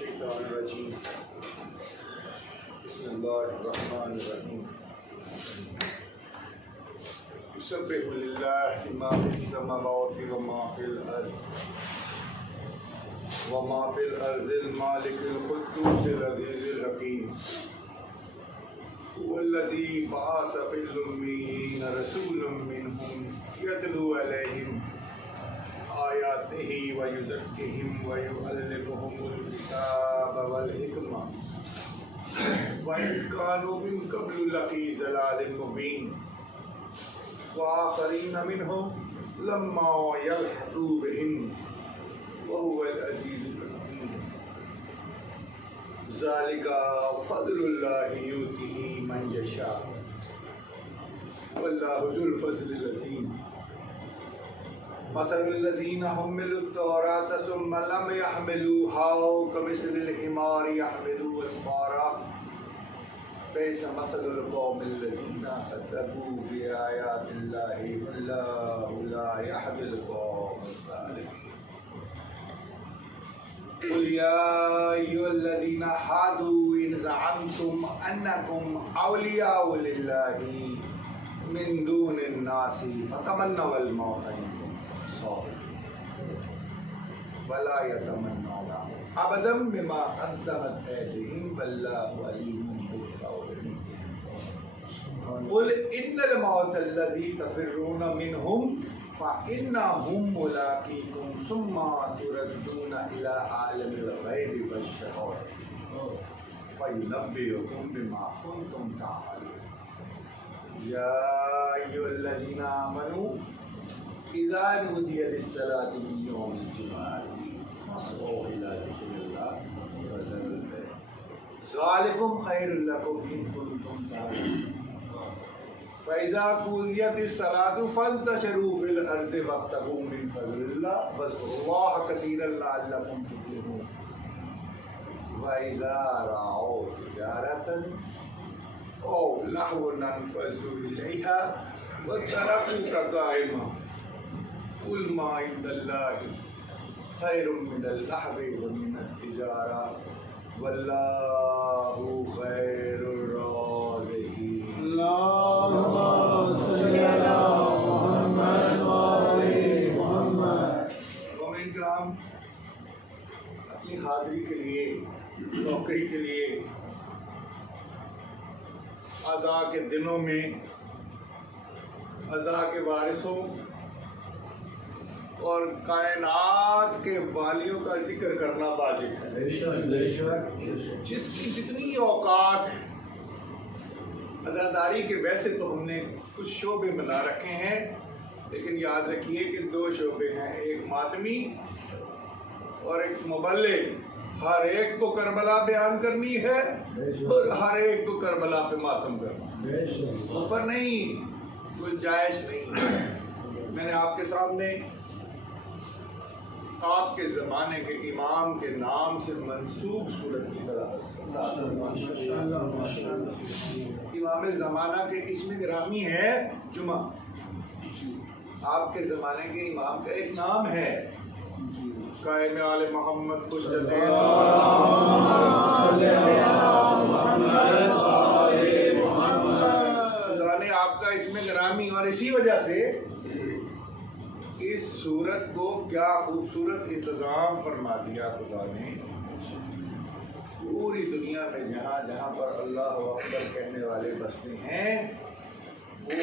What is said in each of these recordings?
الشیطان الرجیم بسم اللہ الرحمن الرحیم یسبح للہ ما فی السماوات وما فی الارض المالک القدوس العزیز الحکیم هو الذی بعث فی الأمیین رسولا منهم یتلو علیہم آیاتہ ویزکیہم ویعلمہم الکتاب والحکمہ وإن كانوا من قبل لفی ضلال مبین وآخرین منهم لما یلحقوا بهم وهو العزیز الحکیم ذلك فضل اللہ یؤتیہ من یشاء واللہ ذو الفضل العظیم مثل الذین حملوا التوراة ثم لم يحملوها كمثل الحمار يحمل أسفارا بئس مثل القوم الذین كذبوا بآیات اللہ واللہ لا يهدی القوم الظالمین قل يا أيها الذين هادوا إن زعمتم أنكم أولياء لله من دون الناس فتمنوا الموت إن كنتم صادقين ولا يتمنون أبدا بما قدمت أيديهم والله عليم بالظالمين قل إن الموت الذي تفرون منهم فإنهم ملاقيكم ثم تردون إلى عالم الغيب والشهادة فينبئكم بما كنتم تعملون يا أيها الذين آمنوا إذا نودي للصلاة من يوم الجمعة فاسعوا إلى ذكر الله وذروا البيع ذلكم خير لكم إن كنتم تعلمون فإذا قضيت الصلاة فانتشروا في الأرض وابتغوا من فضل الله واذكروا الله كثيرا لعلكم تفلحون وإذا رأوا تجارة أو لهوا انفضوا إليها وتركوك قائما قل ما عند الله خير من اللهو ومن التجارة والله خير الرازقين اللهم صل على محمد وعلى محمد مومن کرام اپنی حاضری کے لیے نوکری کے لیے عزا کے دنوں میں عزا کے وارثوں اور کائنات کے والیوں کا ذکر کرنا واجب ہے جس کی جتنی اوقات ہے عزاداری کے ویسے تو ہم نے کچھ شعبے بنا رکھے ہیں لیکن یاد رکھیے کہ دو شعبے ہیں ایک ماتمی اور ایک مبلغ ہر ایک کو کربلا بیان کرنی ہے اور ہر ایک کو کربلا پہ ماتم کرنا اوپر نہیں کوئی جائز نہیں میں نے آپ کے سامنے آپ کے زمانے کے امام کے نام سے منسوب صورت کی طرح امام زمانہ کے اسم گرامی ہے جمعہ آپ کے زمانے کے امام کا ایک نام ہے قائم آل محمد خدا نے آپ کا اسم گرامی اور اسی وجہ سے اس صورت کو کیا خوبصورت انتظام فرما دیا خدا نے پوری دنیا میں جہاں جہاں پر اللہ اکبر کہنے والے بستے ہیں وہ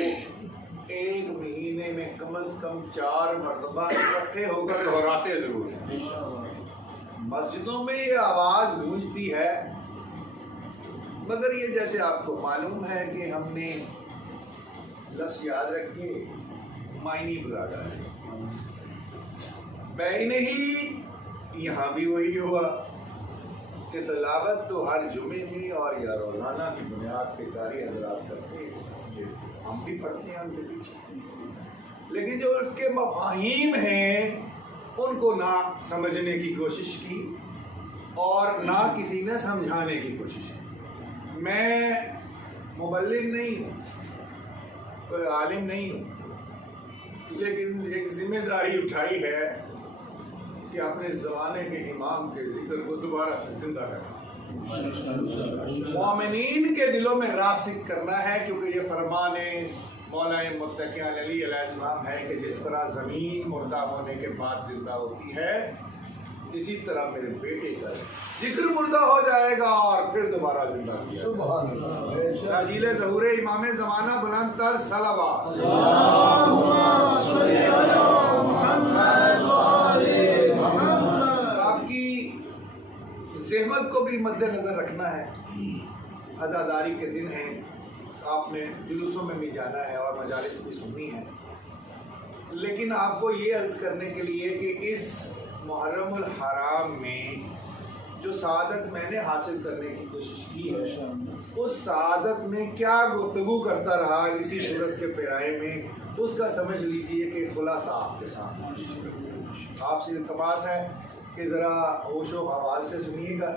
ایک مہینے میں کم از کم 4 مرتبہ اکٹھے ہو کر دہراتے ضرور ہیں مسجدوں میں یہ آواز گونجتی ہے مگر یہ جیسے آپ کو معلوم ہے کہ ہم نے لفظ یاد رکھے معنی بلا ڈالے بہنے ہی یہاں بھی وہی ہوا کہ تلاوت تو ہر جمعے میں اور یا روزانہ کی بنیاد پہ قاری حضرات کرتے ہیں ہم بھی پڑھتے ہیں ان کے پیچھے لیکن جو اس کے مفاہیم ہیں ان کو نہ سمجھنے کی کوشش کی اور نہ کسی نے سمجھانے کی کوشش کی میں مبلغ نہیں ہوں کوئی عالم نہیں ہوں لیکن ایک ذمہ داری اٹھائی ہے کہ اپنے زمانے کے امام کے ذکر کو دوبارہ سے زندہ کرنا، مومنین کے دلوں میں راسخ کرنا ہے، کیونکہ یہ فرمان مولا متقین علی علیہ السلام ہے کہ جس طرح زمین مردہ ہونے کے بعد زندہ ہوتی ہے، اسی طرح میرے بیٹے کا ذکر مردہ ہو جائے گا اور پھر دوبارہ زندہ کیا جائے گا۔ تاجیل ظہور امام زمانہ بلند تر صلوات، آپ کی زحمت کو بھی مد نظر رکھنا ہے۔ عزاداری کے دن ہیں، آپ نے جلوسوں میں بھی جانا ہے اور مجالس بھی سننی ہے، لیکن آپ کو یہ عرض کرنے کے لیے کہ اس محرم الحرام میں جو سعادت میں نے حاصل کرنے کی کوشش کی ہے، اس سعادت میں کیا گفتگو کرتا رہا اسی صورت کے پیرائے میں، اس کا سمجھ لیجئے کہ خلاصہ آپ کے سامنے۔ آپ سے التماس ہے کہ ذرا ہوش و حواس سے سنیے گا،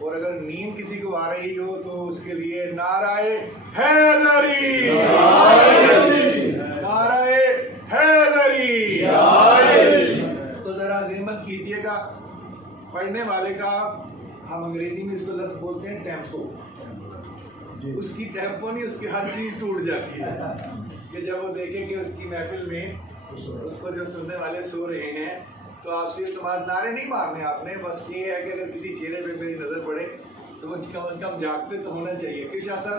اور اگر نیند کسی کو آ رہی ہو تو اس کے لیے نعرہ حیدری، نعرہ حیدری، تو ذرا ذمت کیجئے گا۔ پڑھنے والے کا ہم انگریزی میں اس کو لفظ بولتے ہیں ٹیمپو، اس کی ٹیمپو نہیں، اس کی ہر چیز ٹوٹ جاتی ہے کہ جب وہ دیکھیں کہ اس کی محفل میں اس کو جو سننے والے سو رہے ہیں، تو آپ سے تمہارے نعرے نہیں مارنے آپ نے، بس یہ ہے کہ اگر کسی چہرے پہ میری نظر پڑے تو وہ کم از کم جاگتے تو ہونا چاہیے کہ شاہ سر،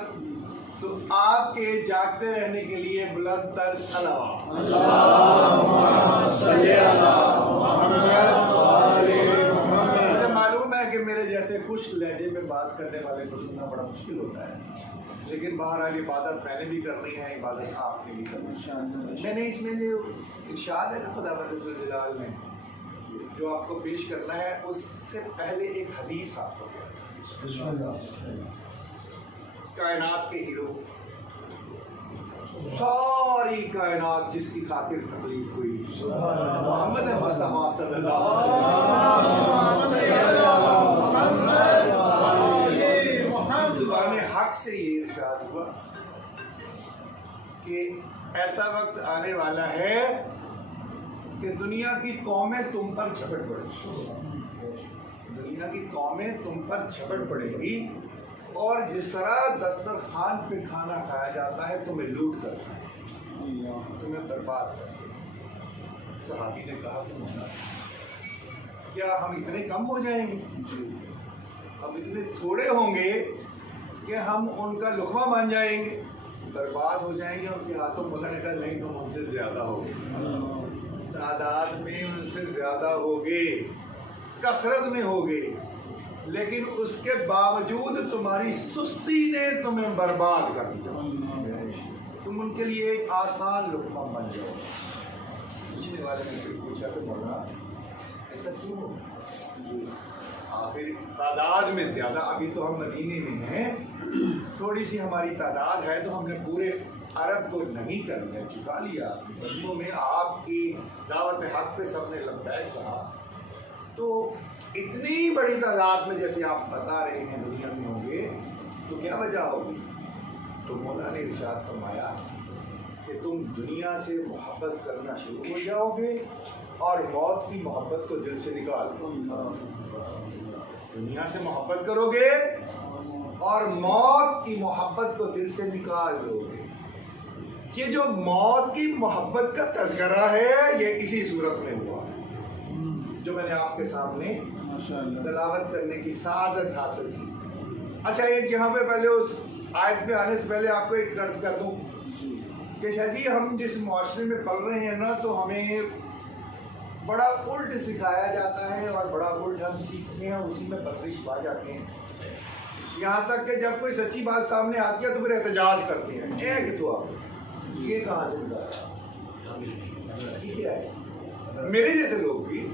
تو آپ کے جاگتے رہنے کے لیے بلند تر صلوات، اللہم صلی علی محمد۔ مجھے معلوم ہے کہ میرے جیسے خوش لہجے میں بات کرنے والے کو سننا بڑا مشکل ہوتا ہے، لیکن بہرحال عبادت میں نے بھی کرنی ہے، عبادت آپ نے بھی کرنی ہے۔ میں نے اس میں جو ارشاد ہے نا خدا جلال میں جو آپ کو پیش کرنا ہے، اس سے پہلے ایک حدیث آپ کو کائنات کے ہیرو، ساری کائنات جس کی خاطر تخلیق ہوئی، محمد مصطفیٰ صلی اللہ علیہ وسلم، زبان حق سے یہ ارشاد ہوا کہ ایسا وقت آنے والا ہے کہ دنیا کی قومیں تم پر جھپٹ پڑیں گی، دنیا کی قومیں تم پر جھپٹ پڑیں گی، اور جس طرح دسترخوان پہ کھانا کھایا جاتا ہے تمہیں لوٹ کر تمہیں برباد کر کے۔ صحابی نے کہا کہ مولا کیا ہم اتنے کم ہو جائیں گے، ہم اتنے تھوڑے ہوں گے کہ ہم ان کا لقمہ بن جائیں گے، برباد ہو جائیں گے ان کے ہاتھوں؟ مولا نے کہا نہیں، تم ان سے زیادہ ہوگے، تعداد میں ان سے زیادہ ہوگے، کثرت میں ہوگے، لیکن اس کے باوجود تمہاری سستی نے تمہیں برباد کر دیا، تم ان کے لیے ایک آسان لقمہ بن جاؤ۔ پوچھنے والے نے پھر پوچھا کہ مولا ایسا کیوں ہو؟ آخر تعداد میں زیادہ، ابھی تو ہم مدینے میں ہیں، تھوڑی سی ہماری تعداد ہے تو ہم نے پورے عرب کو نہیں کر لیا، چکا لیا بندوں میں، آپ کی دعوت حق پہ سب نے لبیک کہا، تو اتنی بڑی تعداد میں جیسے آپ بتا رہے ہیں دنیا میں ہوں گے تو کیا وجہ ہوگی؟ تو مولا نے ارشاد فرمایا کہ تم دنیا سے محبت کرنا شروع ہو جاؤ گے اور موت کی محبت کو دل سے نکال دو۔ دنیا سے محبت کرو گے اور موت کی محبت کو دل سے نکال دو گے۔ یہ جو موت کی محبت کا تذکرہ ہے یہ اسی صورت میں ہوا جو میں نے آپ کے سامنے تلاوت کرنے کی سعادت حاصل کی۔ اچھا، ایک یہاں پہ پہلے اس آیت پہ آنے سے پہلے آپ کو ایک عرض کر دوں کہ شاہ جی ہم جس معاشرے میں پل رہے ہیں نا تو ہمیں بڑا الٹ سکھایا جاتا ہے اور بڑا الٹ ہم سیکھتے ہیں، اسی میں پرورش پا جاتے ہیں، یہاں تک کہ جب کوئی سچی بات سامنے آتی ہے تو پھر احتجاج کرتے ہیں، کہ تو آپ یہ کہاں سے نکالا؟ ٹھیک ہے، میرے جیسے لوگ بھی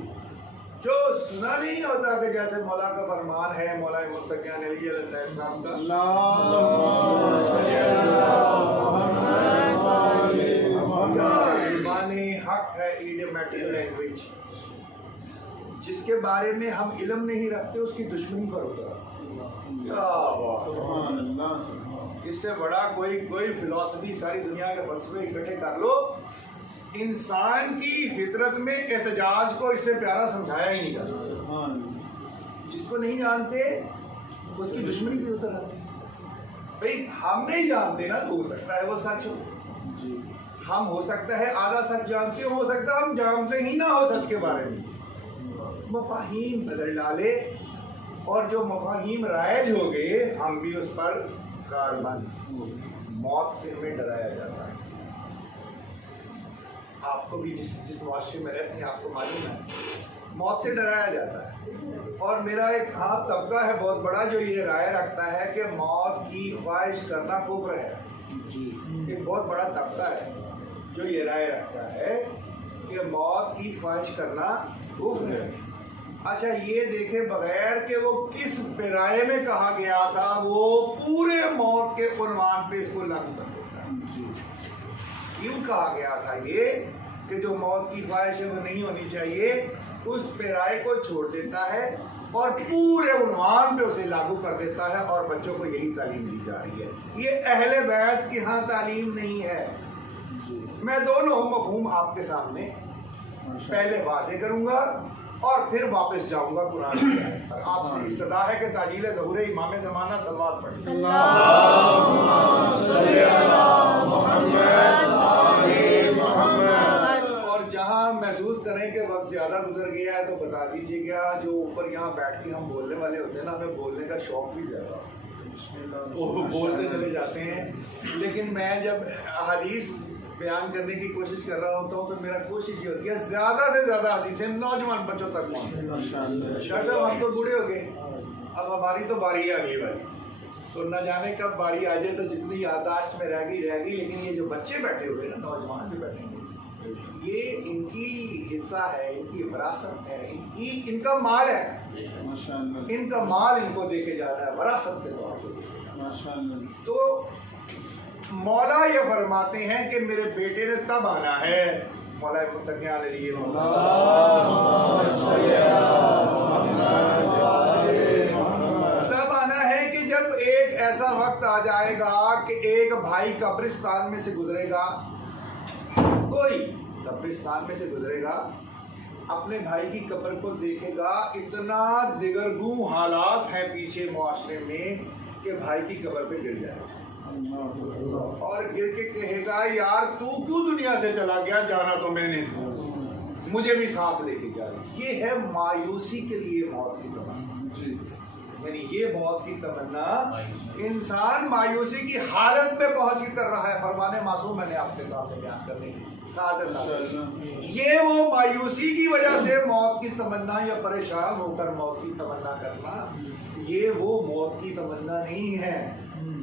جو سنا نہیں ہوتا کہ جیسے مولا کا فرمان ہے، مولا متقین علی علیہ السلام کا حق ہے ایڈیومیٹک لینگویج، جس کے بارے میں ہم علم نہیں رکھتے اس کی دشمنی پر اترا۔ اس سے بڑا کوئی فلسفی ساری دنیا کے فلسفے اکٹھے کر لو انسان کی فطرت میں احتجاج کو اس سے پیارا سمجھایا ہی نہیں جاتا. جس کو نہیں جانتے اس کی دشمنی بھی اتر آتی. بھائی ہم نہیں جانتے نا تو ہو سکتا ہے وہ سچ ہو. ہم ہو سکتا ہے آدھا سچ جانتے ہو سکتا ہے ہم جانتے ہی نہ ہو سچ کے بارے میں. مفاہیم بدل ڈالے اور جو مفاہیم رائج ہو گئے ہم بھی اس پر کاربند. موت سے ہمیں ڈرایا جاتا ہے. آپ کو بھی جس معاشرے میں رہتے ہیں آپ کو معلوم ہے موت سے ڈرایا جاتا ہے. اور میرا ایک طبقہ ہے بہت بڑا جو یہ رائے رکھتا ہے کہ موت کی خواہش کرنا کفر ہے. ایک بہت بڑا طبقہ ہے جو یہ رائے رکھتا ہے کہ موت کی خواہش کرنا کفر ہے. اچھا یہ دیکھے بغیر کہ وہ کس پیرائے میں کہا گیا تھا وہ پورے موت کے عنوان پہ اس کو لاگو کر دیتا ہے. کیوں کہا گیا تھا یہ کہ جو موت کی خواہش ہے وہ نہیں ہونی چاہیے, اس پیرائے کو چھوڑ دیتا ہے اور پورے عنوان پہ اسے لاگو کر دیتا ہے اور بچوں کو یہی تعلیم دی جا رہی ہے. یہ اہل بیت کی ہاں تعلیم نہیں ہے. میں دونوں مفہوم آپ کے سامنے پہلے واضح کروں گا اور پھر واپس جاؤں گا قرآن کی آیت پر. آپ سے استدعا ہے کہ تاجیل ظہور امام زمانہ صلوات پڑھیں. اللہم صلی علی محمد آل محمد. اور جہاں محسوس کریں کہ وقت زیادہ گزر گیا ہے تو بتا دیجیے گا. جو اوپر یہاں بیٹھ کے ہم بولنے والے ہوتے ہیں نا ہمیں بولنے کا شوق بھی زیادہ وہ بولتے چلے جاتے ہیں. لیکن میں جب احادیث بیان کرنے کی کوشش کر رہا ہوتا ہوں تو میرا کوشش یہ ہوتی ہے زیادہ سے زیادہ حدیثیں نوجوان بچوں تک پہنچیں. شاید صاحب ہم تو بوڑھے ہو گئے, اب ہماری تو باری آ گئی بھائی, تو نہ جانے کب باری آ جائے تو جتنی یادداشت میں رہ گئی. لیکن یہ جو بچے بیٹھے ہوئے نا نوجوان جو بیٹھے ہوئے یہ ان کی حصہ ہے, ان کی وراثت ہے, ان کا مال ہے. ان کا مال ان کو دے کے جانا ہے وراثت کے طور پہ. تو مولا یہ فرماتے ہیں کہ میرے بیٹے نے تب آنا ہے, مولا متقیان علیہ تب آنا ہے کہ جب ایک ایسا وقت آ جائے گا کہ ایک بھائی قبرستان میں سے گزرے گا, کوئی قبرستان میں سے گزرے گا, اپنے بھائی کی قبر کو دیکھے گا, اتنا دگرگوں حالات ہیں پیچھے معاشرے میں کہ بھائی کی قبر پہ گر جائے گا اور گر کے کہے گا یار تو کیوں دنیا سے چلا گیا, جانا تو میں نے تھا, مجھے بھی ساتھ لے کے جا. یہ ہے مایوسی کے لیے موت کی تمنا. یعنی یہ موت کی تمنا انسان مایوسی کی حالت میں پہنچ کے کر رہا ہے. فرمان معصوم میں نے آپ کے سامنے بیان کرنے کی سعادت. یہ وہ مایوسی کی وجہ سے موت کی تمنا یا پریشان ہو کر موت کی تمنا کرنا, یہ وہ موت کی تمنا نہیں ہے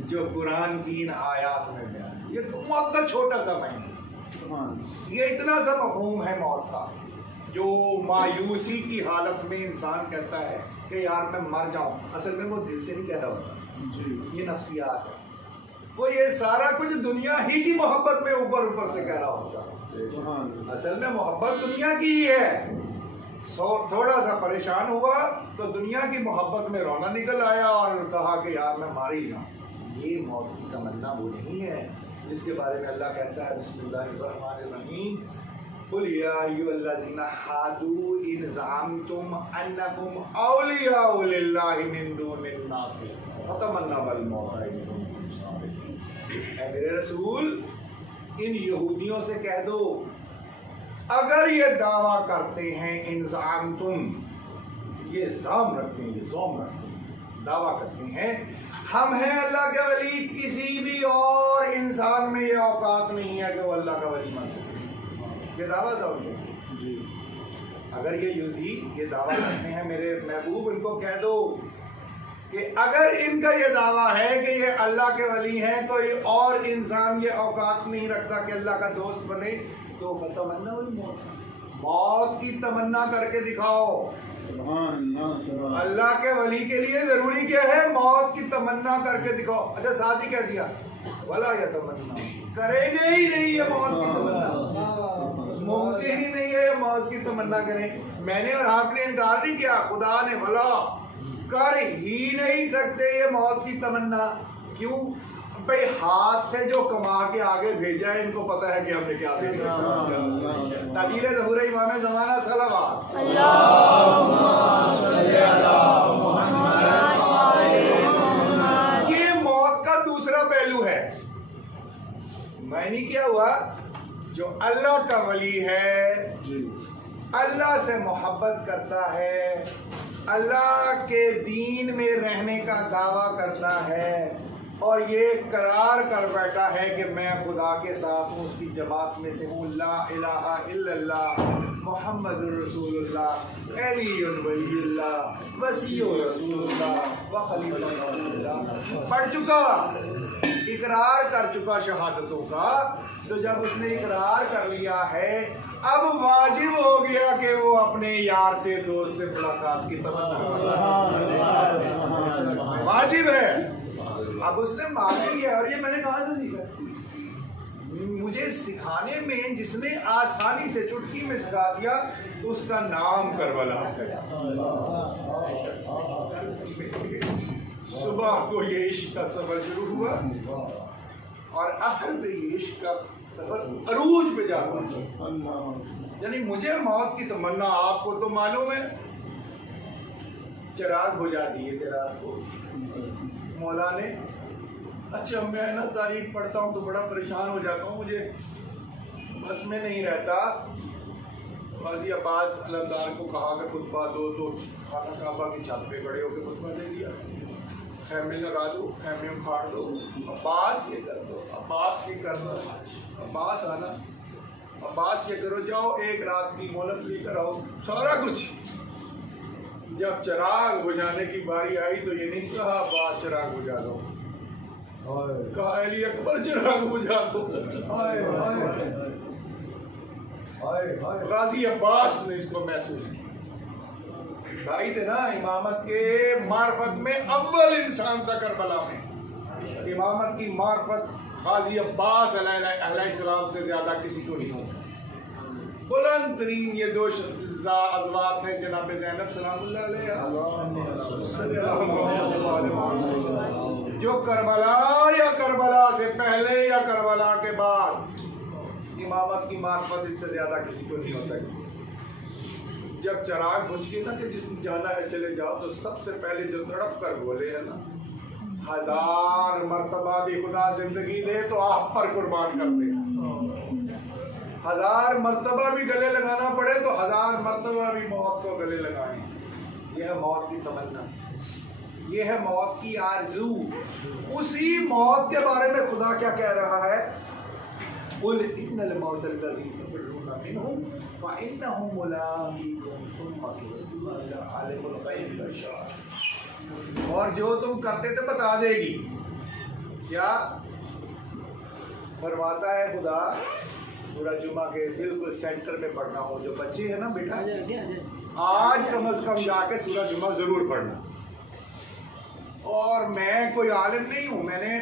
جو قرآن کی ان آیات میں بیان. یہ تو موت کا چھوٹا سا معنی, یہ اتنا سا مفہوم ہے موت کا جو مایوسی کی حالت میں انسان کہتا ہے کہ یار میں مر جاؤں. اصل میں وہ دل سے نہیں کہہ رہا ہوتا, یہ نفسیات ہے. وہ یہ سارا کچھ دنیا ہی کی محبت میں اوپر سے کہہ رہا ہوتا. اصل میں محبت دنیا کی ہی ہے. تھوڑا سا پریشان ہوا تو دنیا کی محبت میں رونا نکل آیا اور کہا کہ یار میں مار ہی جاؤں. یہ موت کی تمنا وہ نہیں ہے جس کے بارے میں اللہ کہتا ہے بسم اللہ الرحمن الرحیم قل یا ایھا الذین ھادوا ان زعمتم انکم اولیاء للہ من دون الناس فتمنوا الموت ان کنتم صادقین. اے میرے رسول ان یہودیوں سے کہہ دو اگر یہ دعویٰ کرتے ہیں ان زعمتم, یہ زعم رکھتے ہیں, یہ زوم رکھتے ہیں, دعویٰ کرتے ہیں ہم ہیں اللہ کے ولی, کسی بھی اور انسان میں یہ اوقات نہیں ہے کہ وہ اللہ کا ولی بن سکے. یہ دعویٰ تھا ان کو. اگر یہ یہودی یہ دعویٰ کرتے ہیں میرے محبوب ان کو کہہ دو کہ اگر ان کا یہ دعویٰ ہے کہ یہ اللہ کے ولی ہیں کوئی اور انسان یہ اوقات نہیں رکھتا کہ اللہ کا دوست بنے, تو فتمنوا الموت, موت کی تمنا کر کے دکھاؤ. اللہ کے ولی کے لیے ضروری کیا ہے, موت کی تمنا کر کے دکھاؤ. اچھا ساتھ ہی کہہ دیا ولا یتمنا, کریں گے ہی نہیں یہ موت کی تمنا, ممکن ہی نہیں ہے یہ موت کی تمنا کریں. میں نے اور آپ نے انکار نہیں کیا, خدا نے ولا کر ہی نہیں سکتے یہ موت کی تمنا. کیوں؟ بھائی ہاتھ سے جو کما کے آگے بھیجا ہے ان کو پتا ہے کہ ہم نے کیا بھیجا. تعجیل ظہور امام زمانہ صلوات. یہ موت کا دوسرا پہلو ہے. معنی کیا ہوا؟ جو اللہ کا ولی ہے، اللہ سے محبت کرتا ہے، اللہ کے دین میں رہنے کا دعویٰ کرتا ہے اور یہ قرار کر بیٹھا ہے کہ میں خدا کے ساتھ ہوں، اس کی جماعت میں سے ہوں، لا الہ الا اللہ محمد رسول اللہ علی ولی اللہ وسیع رسول اللہ وخلیفۃ اللہ، پڑھ چکا، اقرار کر چکا شہادتوں کا. تو جب اس نے اقرار کر لیا ہے اب واجب ہو گیا کہ وہ اپنے یار سے دوست سے ملاقات کی تمنا واجب ہے. اب اس نے مانگ لیا. اور یہ میں نے کہاں سے سیکھا؟ مجھے سکھانے میں جس نے آسانی سے چٹکی میں سکھا دیا اس کا نام کربلا ہے. صبح کو یہ عشق کا سفر شروع ہوا اور اصل پہ یہ عشق کا سفر عروج پہ جا پہنچا. یعنی مجھے موت کی تمنا، آپ کو تو معلوم ہے، چراغ بجھا دیے تھے رات کو مولا نے. اچھا میں نا تاریخ پڑھتا ہوں تو بڑا پریشان ہو جاتا ہوں، مجھے بس میں نہیں رہتا. قاضی عباس علمدار کو کہا کہ خطبہ دو، تو خانہ کعبہ کی چھت پہ کھڑے ہو کے خطبہ دے دیا. خیمے لگا دو، خیمے اکھاڑ دو، عباس یہ کر دو، عباس یہ کر دو، عباس آنا، عباس یہ کرو، جاؤ ایک رات کی مہلت لے کر آؤ، سارا کچھ. جب چراغ بجھانے کی باری آئی تو یہ نہیں کہا عباس چراغ بجھا دو، کہا علی اکبر چراغ بجھا دو. غازی عباس نے اس کو محسوس کیا. بھائی تھے نا امامت کے معرفت میں اول انسان تھا کربلا میں. امامت کی معرفت غازی عباس علیہ السلام سے زیادہ کسی کو نہیں ہوتا. بلند ترین یہ دو ازواج ہیں جناب زینب سلام اللہ علیہ، جو کربلا یا کربلا سے پہلے یا کربلا کے بعد امامت کی معرفت ان سے زیادہ کسی کو نہیں ہوتا. جب چراغ بجھ گئے نا کہ جس نے جانا ہے چلے جاؤ، تو سب سے پہلے جو تڑپ کر بولے ہیں نا، 1000 مرتبہ بھی خدا زندگی دے تو آپ پر قربان کر دے. 1000 مرتبہ بھی گلے لگانا پڑے تو 1000 مرتبہ بھی موت کو گلے لگائیں. یہ ہے موت کی تمنا، یہ ہے موت کی آرزو. اسی موت کے بارے میں خدا کیا کہہ رہا ہے؟ قل ان الموت الذی تفرون منه فانه ملاقیکم ثم تردون الی عالم الغیب والشہادۃ. اور جو تم کرتے تھے بتا دے گی. کیا فرماتا ہے خدا؟ پورا جمعہ کے بالکل سینٹر میں پڑھنا ہو. جو بچے ہیں نا بیٹا، آج کم از کم جا کے سورہ جمعہ ضرور پڑھنا. اور میں کوئی عالم نہیں ہوں، میں نے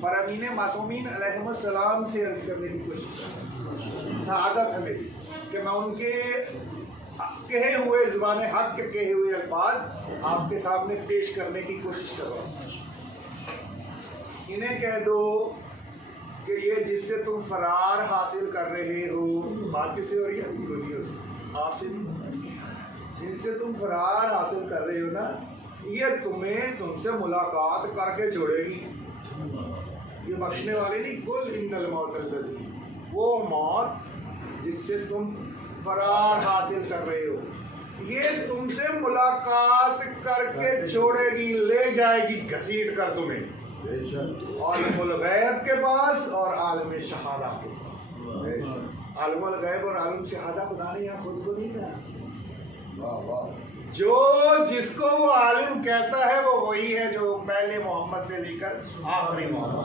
فرامین معصومین علیہ السلام سے عرض کرنے کی کوشش کی. سعادت ہے میری کہ میں ان کے کہے ہوئے زبان حق کے کہے ہوئے الفاظ آپ کے سامنے پیش کرنے کی کوشش کر رہا ہوں. انہیں کہہ دو کہ یہ جس سے تم فرار حاصل کر رہے ہو، بات کس سے ہو رہی ہے؟ آپ سے نہیں. جن سے تم فرار حاصل کر رہے ہو نا، یہ تم سے ملاقات کر کے چھوڑے گی. یہ بخشنے والے نہیں. قل ان الموت الذی، وہ موت جس سے تم فرار حاصل کر رہے ہو، یہ تم سے ملاقات کر کے چھوڑے گی، لے جائے گی گھسیٹ کر تمہیں عالم الغیب کے پاس اور عالم شہادہ کے پاس. عالم الغیب اور عالم شہادہ خدا نے یہاں خود کو نہیں کہا. جو جس کو وہ عالم کہتا ہے وہ وہی ہے جو پہلے محمد سے لے کر آخری محمد.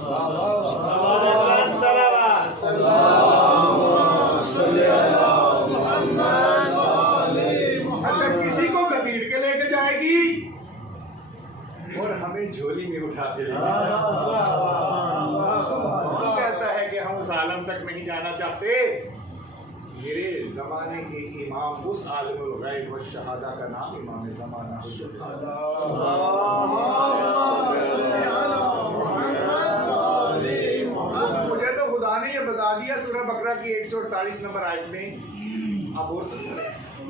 اچھا کسی کو گھسیٹ کے لے کے جائے گی اور ہمیں جھولی میں اٹھا کے لے کہتا ہے کہ ہم اس عالم تک نہیں جانا چاہتے. میرے زمانے کے امام اس عالم الغیب و شہادہ کا نام امام زمانہ. یہ بتا دیا سورہ بقرہ کی 148 نمبر آیت میں. اب اور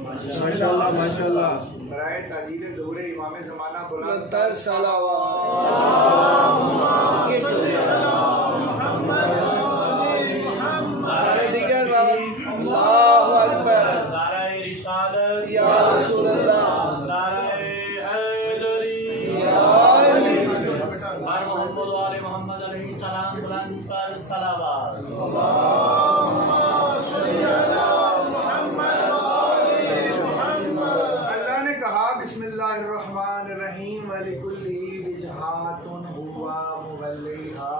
ماشاءاللہ ماشاءاللہ. برائے تاجیل ظہور امام زمانہ بلند تر صلوات دیگر اللہ اکبر. نعرہ رسالت یا رسول اللہ. نعرہ حیدری یا علی. بر محمد و آل محمد علیہ السلام بلند پر صلوات. اللہ نے کہا بسم اللہ الرحمن الرحیم وَلِكُلِّ وِجْهَةٌ هُوَ مُوَلِّيهَا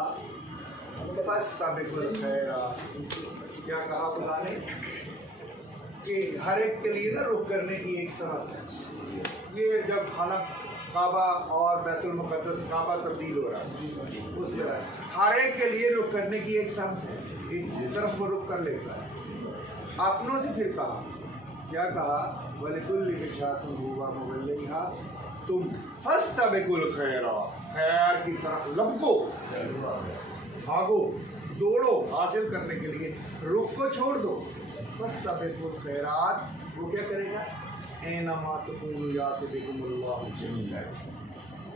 فَاسْتَبِقُوا الْخَيْرَاتِ. کیا کہا خدا نے کہ ہر ایک کے لیے نا رخ کرنے کی ایک سمت ہے. یہ جب خانہ کعبہ اور بیت المقدس کعبہ تبدیل ہو رہا ہے اس طرح ہر ایک کے لیے رخ کرنے کی ایک سمت ہے. ایک طرف وہ رخ کر لیتا ہے. اپنوں سے پھر کہا کیا کہا وَلِكُلِّ وِجْهَةٌ هُوَ مُوَلِّيهَا تم فَاسْتَبِقُوا الْخَيْرَاتِ خیر کی طرف لپکو بھاگو دوڑو حاصل کرنے کے لیے رخ کو چھوڑ دو. فَاسْتَبِقُوا الْخَيْرَاتِ وہ کیا کرے گا اَيْنَمَا تَكُونُوا يَأْتِ بِكُمُ اللَّهُ جَمِيعًا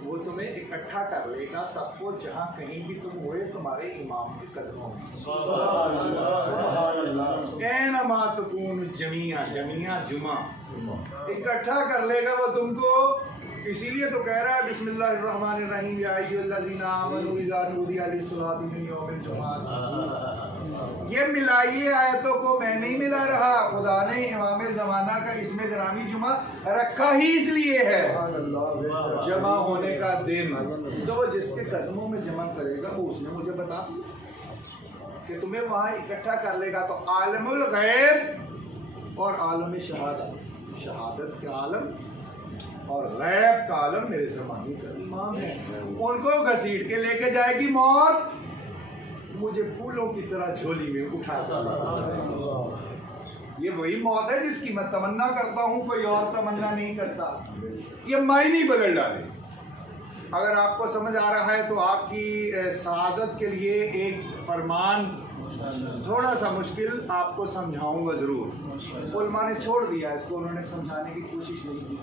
وہ تمہیں اکٹھا کر لے گا سب کو جہاں کہیں بھی تم ہوئے تمہارے امام کے قدموں میں. اَيْنَمَا تَكُونُوا جَمِيعًا جميعًا جمعہ اکٹھا کر لے گا وہ تم کو. اسی لیے تو کہہ رہا ہے بسم اللہ الرحمن الرحیم یا ایھا الذین آمنوا اذا نودی للصلاۃ من یوم الجمعہ. یہ ملائیے آیتوں کو میں نہیں ملا رہا. خدا نے امام زمانہ کا اسم گرامی جمعہ رکھا ہی اس لیے ہے جمع ہونے کا دن. تو وہ جس کے قدموں میں جمع کرے گا وہ اس نے مجھے بتا دیا کہ تمہیں وہاں اکٹھا کر لے گا. تو عالم الغیب اور عالم شہادت شہادت کا عالم اور غیب کا عالم میرے زمانے کا امام ہے. ان کو گھسیٹ کے لے کے جائے گی موت. مجھے پھولوں کی طرح جھولی میں اٹھا کر یہ وہی موت ہے جس کی میں تمنا کرتا ہوں کوئی اور تمنا نہیں کرتا. یہ معنی بدل ڈالے. اگر آپ کو سمجھ آ رہا ہے تو آپ کی سعادت کے لیے ایک فرمان تھوڑا سا مشکل آپ کو سمجھاؤں گا ضرور. علماء نے چھوڑ دیا اس کو انہوں نے سمجھانے کی کوشش نہیں کی.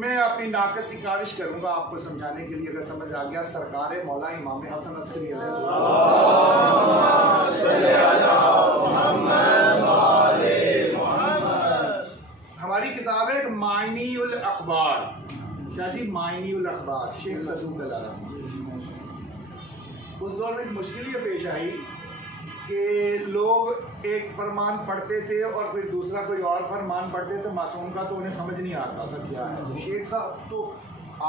میں اپنی ناقص کی کاوش کروں گا آپ کو سمجھانے کے لیے. اگر سمجھ آ گیا سرکار مولا امام حسن عسکری علیہ ہماری کتاب ہے معنی الاخبار. شاہ جی معنی الاخبار شیخ صدوق العالم. اس دور میں مشکل یہ پیش آئی کہ لوگ ایک فرمان پڑھتے تھے اور پھر دوسرا کوئی اور فرمان پڑھتے تھے معصوم کا تو انہیں سمجھ نہیں آتا تھا کیا ہے. تو شیخ صاحب تو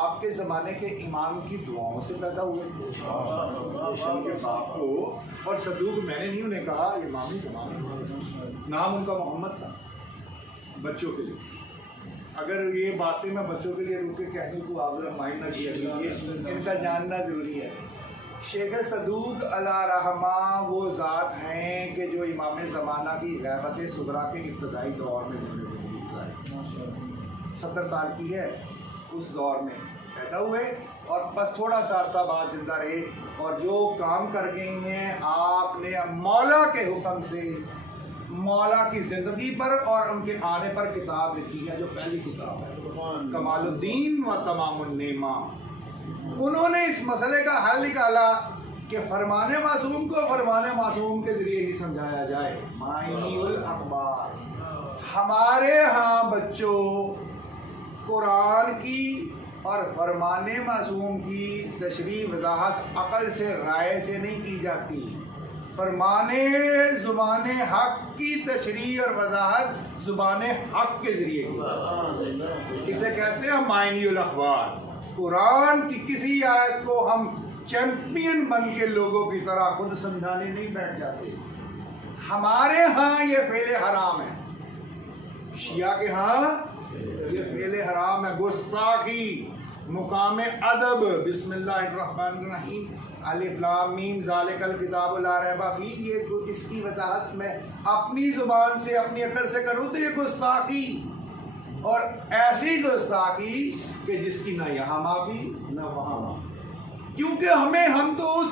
آپ کے زمانے کے امام کی دعاؤں سے پیدا ہوئے تھے ان کے باپ کو. اور صدوق میں نے نہیں انہیں کہا امامی زمانے نام ان کا محمد تھا بچوں کے لیے. اگر یہ باتیں میں بچوں کے لیے روک کے کہہ دوں تو آپ ذرا مائنڈ نہ کیا کیجیے ان کا جاننا ضروری ہے. شیخ صدوق علیہ رحمہ وہ ذات ہیں کہ جو امام زمانہ کی غیبت صغریٰ کے ابتدائی دور میں 70 سال کی ہے اس دور میں پیدا ہوئے اور بس تھوڑا سا عرصہ بعد زندہ رہے. اور جو کام کر گئے ہیں آپ نے مولا کے حکم سے مولا کی زندگی پر اور ان کے آنے پر کتاب لکھی ہے جو پہلی کتاب ہے کمال الدین و تمام النعمہ. انہوں نے اس مسئلے کا حل نکالا کہ فرمان معصوم کو فرمان معصوم کے ذریعے ہی سمجھایا جائے. معنی الاخبار. ہمارے ہاں بچوں قرآن کی اور فرمان معصوم کی تشریح وضاحت عقل سے رائے سے نہیں کی جاتی. فرمان زبان حق کی تشریح اور وضاحت زبان حق کے ذریعے کی. اسے کہتے ہیں معنی الاخبار. قرآن کی کسی آیت کو ہم چیمپئن بن کے لوگوں کی طرح خود سمجھانے نہیں بیٹھ جاتے. ہمارے ہاں یہ فعل حرام ہے. شیعہ کے ہاں یہ فعل حرام ہے. گستاخی مقام ادب. بسم اللہ الرحمن الرحیم الف لام میم ذالک الکتاب لا ریب فیہ. یہ اس کی وضاحت میں اپنی زبان سے اپنی عقل سے کروں تو یہ گستاخی اور ایسی گستاخی کہ جس کی نہ یہاں معافی نہ وہاں معافی. کیونکہ ہم تو اس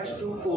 H2O,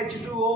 H2O,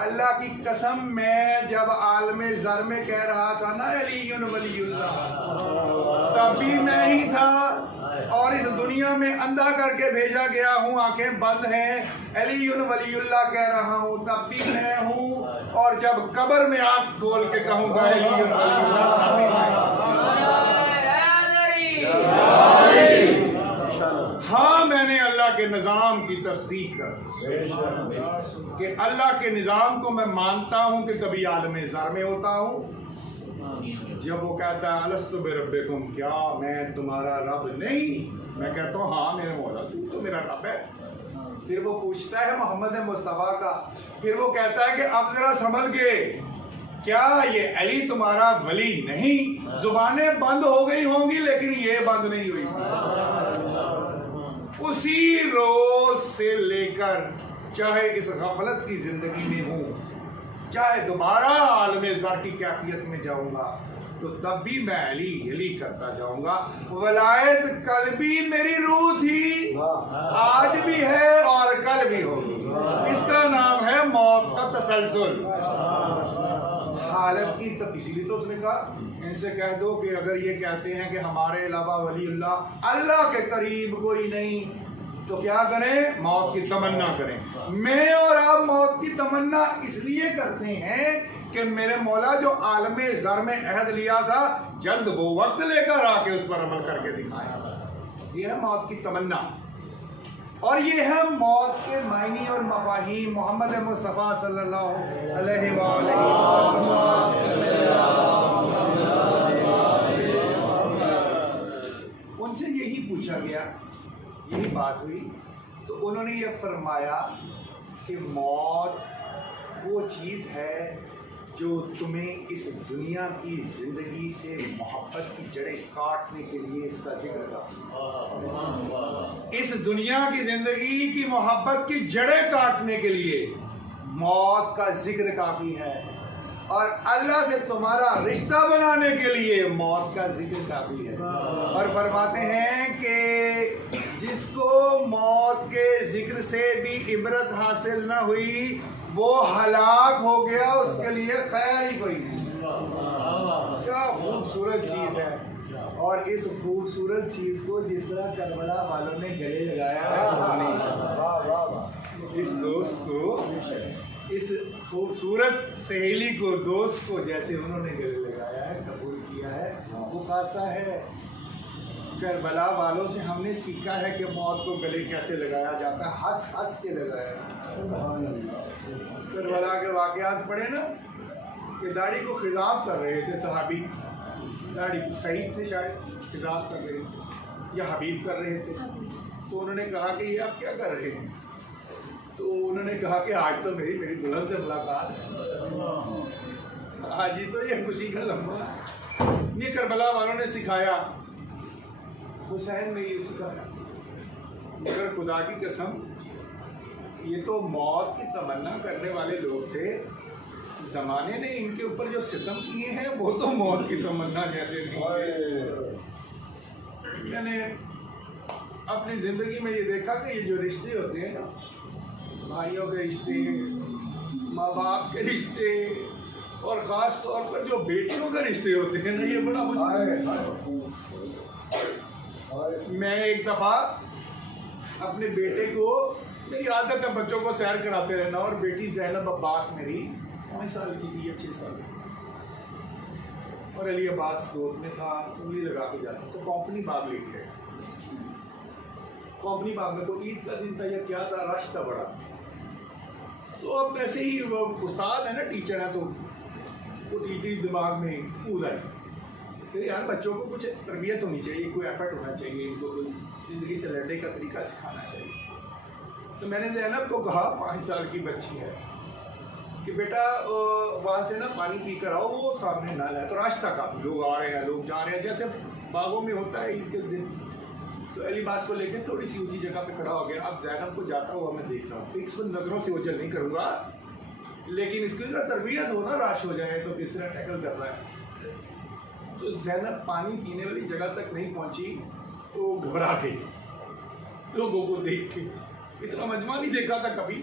اللہ کی قسم میں جب عالم زر میں کہہ رہا تھا نا علی ولی اللہ، تب بھی میں ہی تھا، اور اس دنیا میں اندھا کر کے بھیجا گیا ہوں، آنکھیں بند ہیں، علی ولی اللہ کہہ رہا ہوں تب بھی میں ہوں، اور جب قبر میں آنکھ کھول کے کہوں گا علی ولی اللہ تب بھی میں ہوں۔ ہاں میں نے اللہ کے نظام کی تصدیق کر کہ اللہ کے نظام کو میں مانتا ہوں کہ کبھی عالم زر میں ہوتا ہوں۔ جب وہ کہتا ہے الستو بربکم، کیا میں تمہارا رب نہیں؟ میں کہتا ہوں ہاں میرے مولا تو میرا رب ہے۔ پھر وہ پوچھتا ہے محمد مصطفیٰ کا، پھر وہ کہتا ہے کہ اب ذرا سنبھل کے، کیا یہ علی تمہارا ولی نہیں؟ زبانیں بند ہو گئی ہوں گی لیکن یہ بند نہیں ہوئی۔ اسی روز سے لے کر چاہے اس غفلت کی زندگی میں ہوں، چاہے دوبارہ عالم زر کی کیفیت میں جاؤں گا، تو تب بھی میں علی کرتا جاؤں گا۔ ولایت کل بھی میری روح تھی، آج بھی ہے اور کل بھی ہوگی۔ اس کا نام ہے موت کا تسلسل۔ حالت کی تبدیلی تو اس نے کہا ان سے کہہ دو کہ اگر یہ کہتے ہیں کہ ہمارے علاوہ ولی اللہ کے قریب کوئی نہیں تو کیا کریں؟ موت کی تمنا کریں۔ میں اور آپ موت کی تمنا اس لیے کرتے ہیں کہ میرے مولا جو عالم زر میں عہد لیا تھا جلد وہ وقت لے کر آ کے اس پر عمل کر کے دکھائیں۔ یہ ہے موت کی تمنا، اور یہ ہے موت کے معنی اور مفاہیم محمد مصطفیٰ صلی اللہ علیہ وآلہ ان سے یہی پوچھا گیا، یہی بات ہوئی، تو انہوں نے یہ فرمایا کہ موت وہ چیز ہے جو تمہیں اس دنیا کی زندگی سے محبت کی جڑیں کاٹنے کے لیے اس کا ذکر کرتا۔ اس دنیا کی زندگی کی محبت کی جڑیں کاٹنے کے لیے موت کا ذکر کافی ہے، اور اللہ سے تمہارا رشتہ بنانے کے لیے موت کا ذکر کافی ہے۔ اور فرماتے ہیں کہ جس کو موت کے ذکر سے بھی عبرت حاصل نہ ہوئی وہ ہلاک ہو گیا، اس کے لیے خیر ہی کوئی نہیں۔ کیا خوبصورت چیز ہے، اور اس خوبصورت چیز کو جس طرح کربلا والوں نے گلے لگایا ہے، اس دوست کو، اس خوبصورت سہیلی کو، دوست کو جیسے انہوں نے گلے لگایا ہے، قبول کیا ہے، وہ خاصہ ہے۔ کربلا والوں سے ہم نے سیکھا ہے کہ موت کو گلے کیسے لگایا جاتا ہے، ہنس ہنس کے لگایا۔ کربلا کے واقعات پڑھے نا کہ داڑھی کو خضاب کر رہے تھے صحابی، داڑھی کو سعید سے شاید خضاب کر رہے تھے یا حبیب کر رہے تھے، تو انہوں نے کہا کہ یہ آپ کیا کر رہے ہیں؟ تو انہوں نے کہا کہ آج تو میری دلہن سے ملاقات ہے، آج ہی تو یہ خوشی کا لمحہ ہے۔ یہ کربلا والوں نے سکھایا، حسین نے یہ سکھایا، مگر خدا کی قسم یہ تو موت کی تمنا کرنے والے لوگ تھے، زمانے نے ان کے اوپر جو ستم کیے ہیں وہ تو موت کی تمنا جیسے نہیں۔ میں نے اپنی زندگی میں یہ دیکھا کہ یہ جو رشتے ہوتے ہیں، بھائیوں کے رشتے، ماں باپ کے رشتے، اور خاص طور پر جو بیٹیوں کے رشتے ہوتے ہیں نا، یہ بڑا مشکل ہے۔ میں ایک دفعہ اپنے بیٹے کو، میری عادت ہے بچوں کو سیر کراتے رہنا، اور بیٹی زینب عباس میری 5 سال کی تھی یا 6 سال کی، اور علی عباس گود میں تھا، انگلی لگا کے جاتا، تو کمپنی باغ لے گئے۔ کمپنی باغ میں کوئی عید کا دن تھا یا کیا تھا، رش تھا بڑا، تو اب ویسے ہی وہ استاد ہے نا، ٹیچر ہے، تو وہ ٹیچر دماغ میں کود آئی کہ یار بچوں کو کچھ تربیت ہونی چاہیے، کوئی ایفرٹ ہونا چاہیے، ان کو کوئی زندگی سے لڑنے کا طریقہ سکھانا چاہیے۔ تو میں نے زینب کو کہا، 5 سال کی بچی ہے، کہ بیٹا وہاں سے نا پانی پی کر آؤ، وہ سامنے نال ہے، تو رش تھا کافی، لوگ آ رہے ہیں، لوگ جا رہے ہیں، جیسے باغوں میں ہوتا ہے عید کے دن۔ تو علی باس کو لے کے تھوڑی سی اونچی جگہ پہ کھڑا ہو گیا۔ اب زینب کو جاتا ہوا میں دیکھ رہا ہوں، اس کو نظروں سے اوجھل نہیں کروں گا، لیکن اس کی ذرا تربیت ہو نا، رش ہو جائے تو کس طرح ٹیکل کر رہا ہے۔ تو زینب پانی پینے والی جگہ تک نہیں پہنچی تو گھبرا گئی لوگوں کو دیکھ کے، اتنا مجمع نہیں دیکھا تھا کبھی،